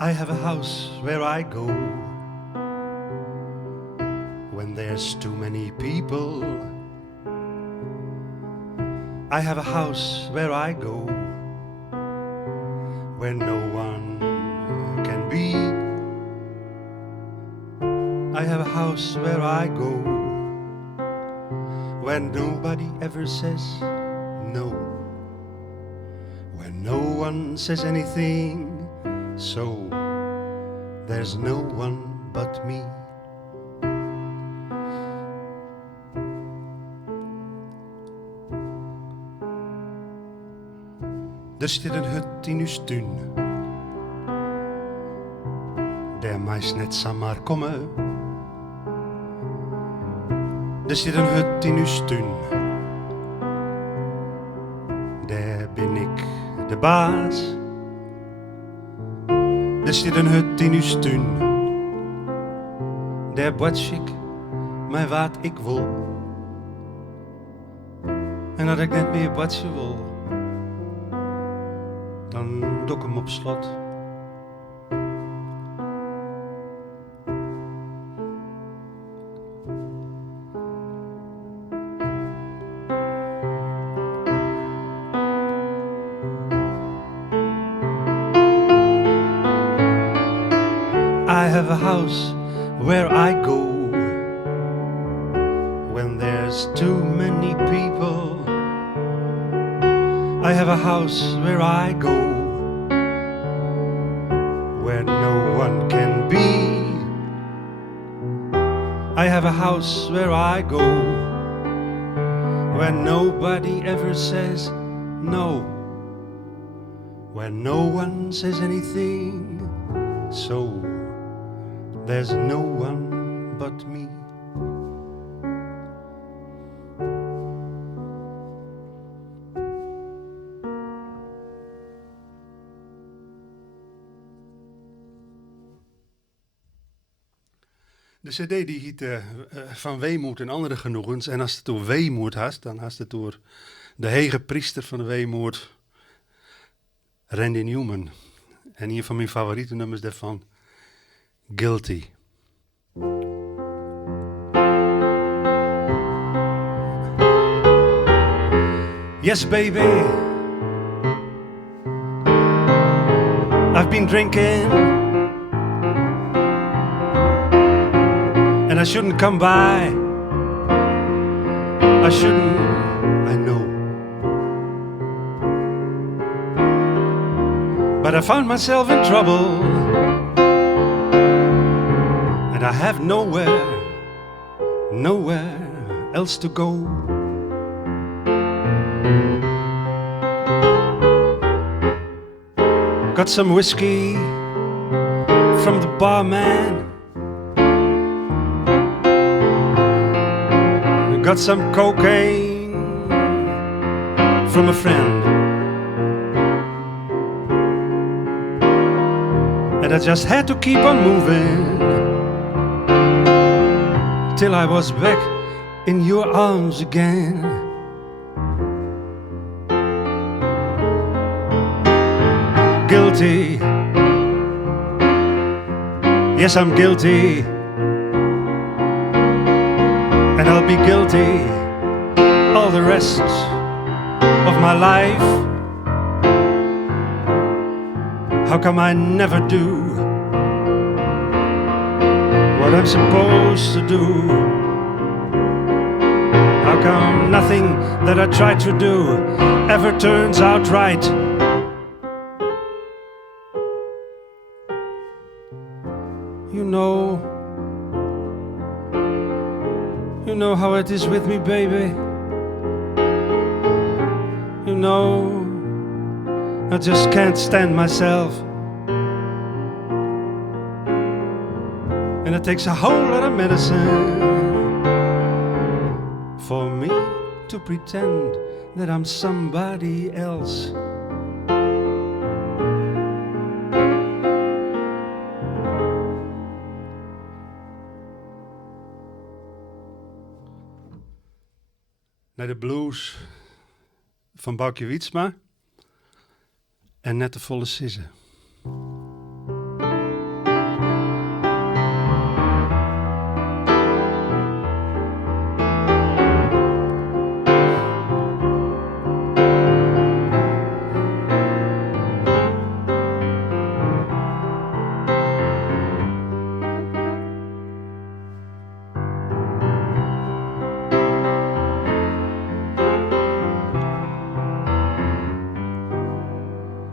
I have a house where I go when there's too many people. I have a house where I go where no one can be. I have a house where I go where nobody ever says no, where no one says anything, so there's no one but me. Er zit een hut in uw stuin, der meist net zomaar komen. Er zit een hut in uw stuin, daar ben ik de baas. Er zit een hut in uw stuin, daar boets ik mij wat ik wil. En dat ik net meer boetsen wil, dan doe ik hem op slot. I have a house where I go when there's too many people. I have a house where I go where no one can be. I have a house where I go where nobody ever says no, where no one says anything, so there's no one but me. De cd die heet Van Weemoed en andere genoegens. En als het door weemoed hast, dan hast het door de hege priester van de weemoed, Randy Newman. En een van mijn favoriete nummers daarvan, Guilty. Yes, baby, I've been drinking, and I shouldn't come by. I shouldn't, I know. But I found myself in trouble, and I have nowhere else to go. Got some whiskey from the barman, got some cocaine from a friend, and I just had to keep on moving till I was back in your arms again. Guilty, yes, I'm guilty, and I'll be guilty all the rest of my life. How come I never do what I'm supposed to do? How come nothing that I try to do ever turns out right? You know how it is with me, baby. You know, I just can't stand myself, and it takes a whole lot of medicine for me to pretend that I'm somebody else. Naar de blues van Boukje Wietsma en Net de Volle Sizze.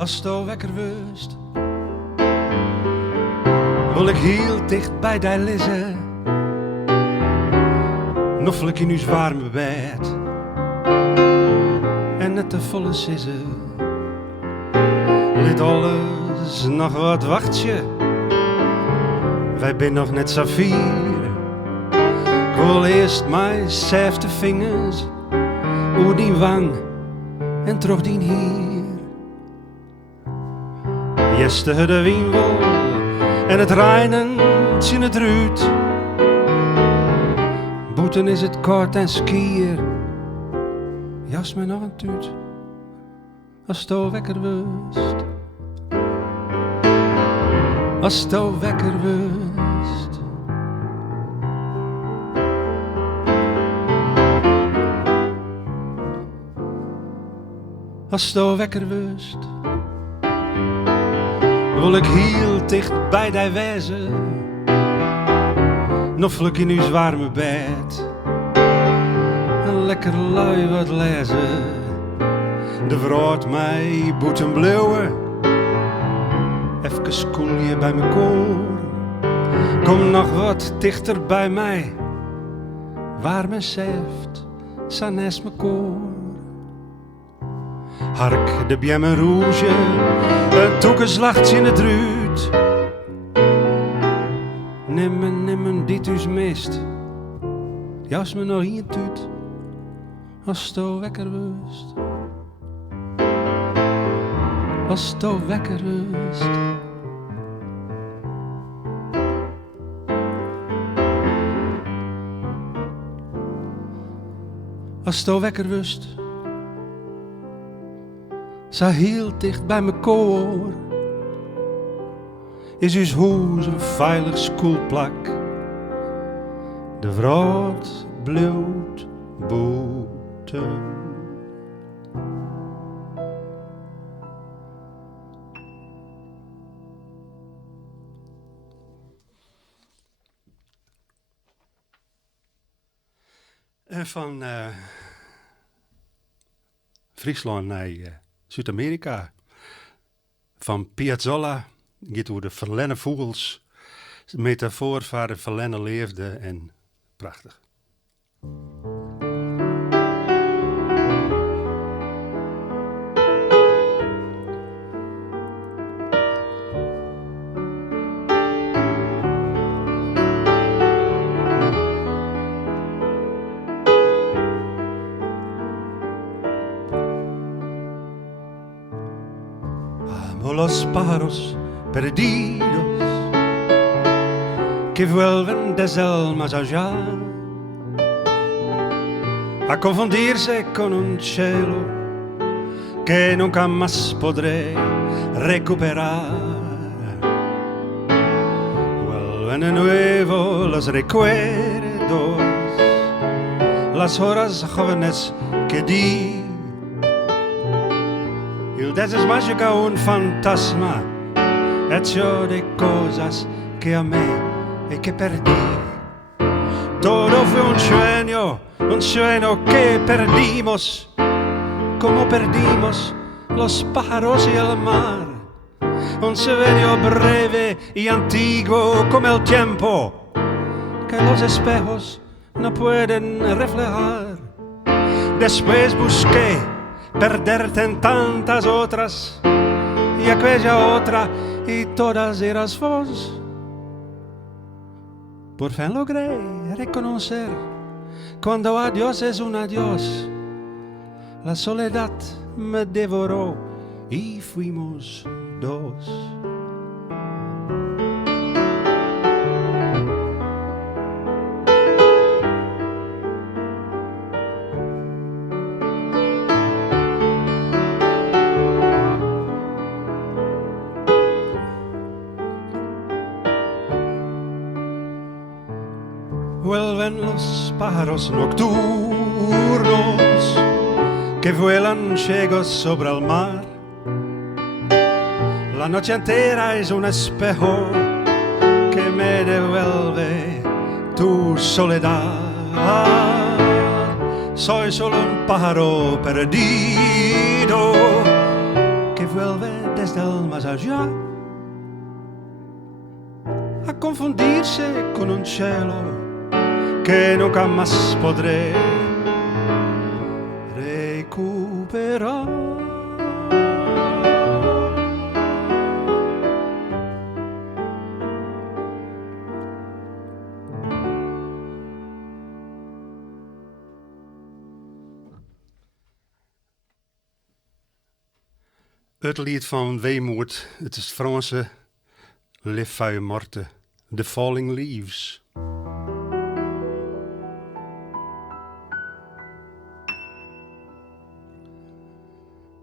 als de wekker wust. Wil ik heel dicht bij die liggen, noffel ik in uw warme bed en net te volle sissen. Lid alles nog wat wachtje, wij zijn nog net saffier. Ik wil eerst mijn zefte vingers oer die wang en terug die hier. Jeste de wienwol en het reinen in het ruut. Boeten is het kort en skier. Jas me nog een tuut, als de wekker wust. Als de wekker wust. Als de wekker wust. Wil ik heel dicht bij die wezen, noffel ik in uw warme bed en lekker lui wat lezen. De vrouw mij boeten blauwen, even koel je bij me koor. Kom nog wat dichter bij mij, waar men zegt, san es me koor. Hark de biemme rouge, een toekenslacht in het ruut. Nimmen dit us mist, jas me nog hier tuut, als de wekker wust. Als de wekker wust. Als de wekker wust. Zo heel dicht bij me koor is uw huis een veilig schoolplak. De vrouw bloed boeten. En van Friesland naar Zuid-Amerika. Van Piazzolla gaat over de verlenne vogels. Metafoor van de verlenne leefde en prachtig. Los pájaros perdidos que vuelven desde el más allá a confundirse con un cielo que nunca más podré recuperar. Vuelven de nuevo los recuerdos, las horas jóvenes que di. Il deserto mágica un fantasma, hecho de cosas que amé y que perdí. Todo fue un sueño que perdimos, como perdimos los pájaros y el mar. Un sueño breve y antiguo como el tiempo, que los espejos no pueden reflejar. Después busqué perderte en tantas otras, y aquella otra, y todas eras vos. Por fin logré reconocer cuando adiós es un adiós. La soledad me devoró y fuimos dos. Vuelven los pájaros nocturnos que vuelan ciegos sobre el mar. La noche entera es un espejo que me devuelve tu soledad. Soy solo un pájaro perdido que vuelve desde el más allá a confundirse con un cielo que nunca más podré recuperar. Het lied van weemoed, het is het Franse Les Feuilles Mortes, The Falling Leaves.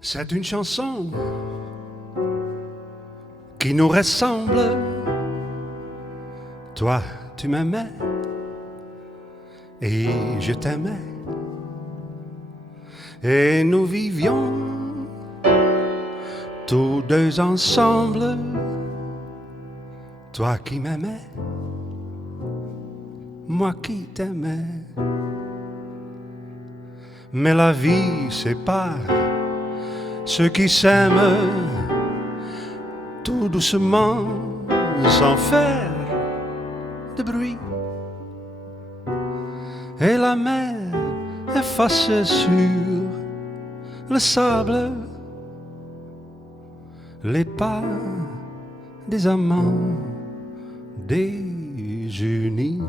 C'est une chanson qui nous ressemble. Toi, tu m'aimais et je t'aimais. Et nous vivions tous deux ensemble. Toi qui m'aimais, moi qui t'aimais. Mais la vie sépare ceux qui s'aiment tout doucement, sans faire de bruit. Et la mer efface sur le sable les pas des amants désunis.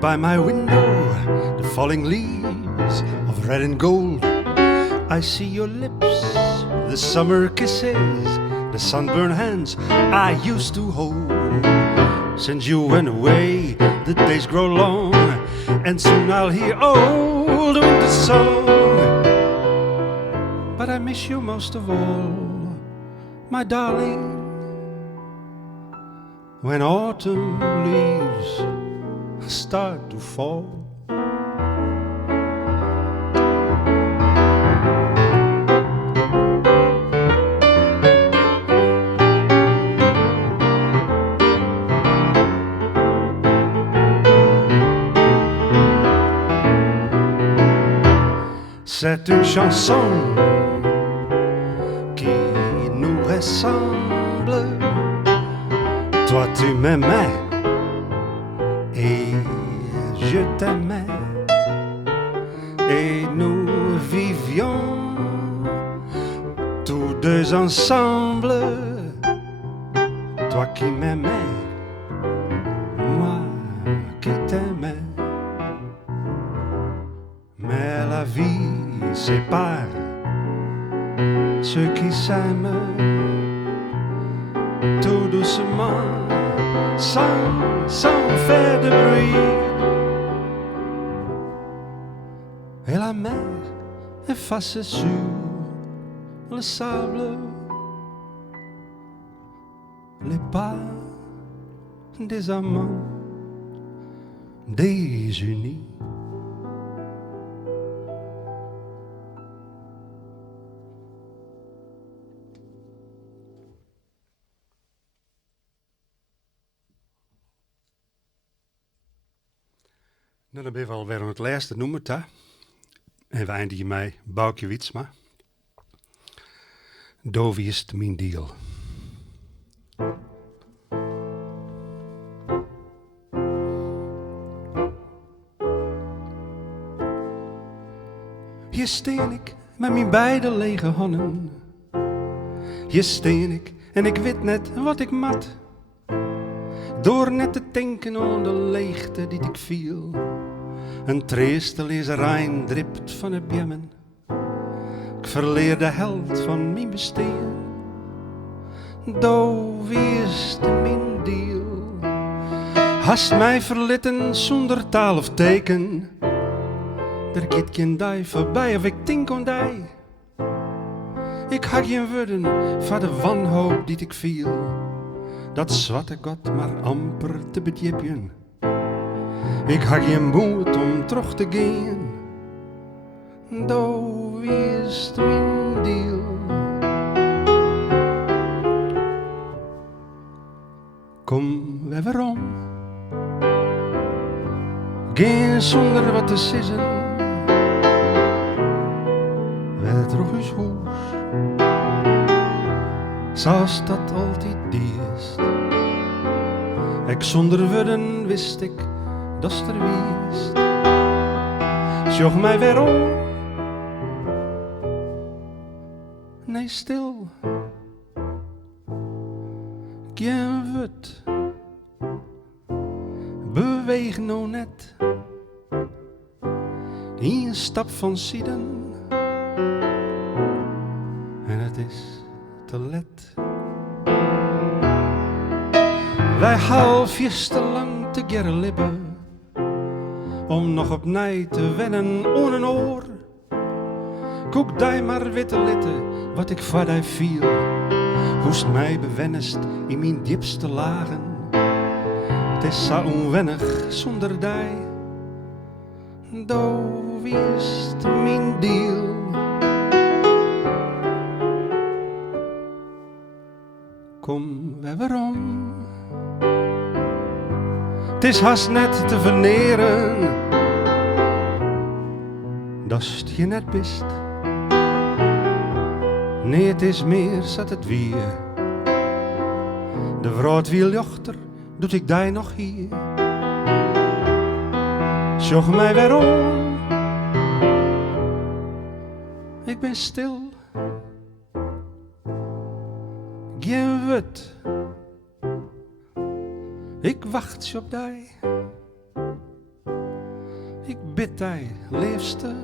By my window, the falling leaves of red and gold. I see your lips, the summer kisses, the sunburned hands I used to hold. Since you went away, the days grow long, and soon I'll hear old winter song. But I miss you most of all, my darling, when autumn leaves start to fall. C'est une chanson qui nous ressemble. Toi tu m'aimais et je t'aimais, et nous vivions tous deux ensemble. Toi qui m'aimais, moi qui t'aimais. Mais la vie sépare ceux qui s'aiment tout doucement, sans faire de bruit. Et la mer efface sur le sable les pas des amants désunis. Nou, dan ben je alweer aan het laatste noemen, ta. En we eindigen met Boukje Wietsma. Dovi is mijn deal. Hier steen ik met mijn beide lege handen. Hier steen ik en ik weet net wat ik mat. Door net te denken aan de leegte die ik viel. Een treestel is rein dript van het bjemmen. Ik verleer de held van mijn bestaan. Do wees de mijn deel. Hast mij verlitten zonder taal of teken. Er gaat geen dag voorbij of ik denk aan die. Ik had geen woorden van de wanhoop die ik viel. Dat zwarte God maar amper te bedjepjen. Ik had geen moed om terug te gaan. Do wees mijn deel. Kom we weerom. Geen zonder wat te sissen. We terug ons huis. Zoals dat altijd deest. Ik zonder woorden wist ik dat is er weest. Sjoch mij weerom. Nee, stil. Geen woord. Beweeg nou net. Een stap van Sieden. En het is te let. Wij halfjes te lang te gerren lippen. Om nog opnieuw te wennen on een oor. Koek die maar witte litten, wat ik voor die viel. Hoest mij bewennest in mijn diepste lagen. Het is zo onwennig zonder die. Do wist mijn deel. Kom we weerom. Het is haast net te verneren. Dat is je net best. Nee, het is meer zat het weer. De vrootwieljochter doet ik die nog hier. Sjoch mij weerom. Ik ben stil. Geen woord. Ik wacht je op die. Ik bid die, liefste.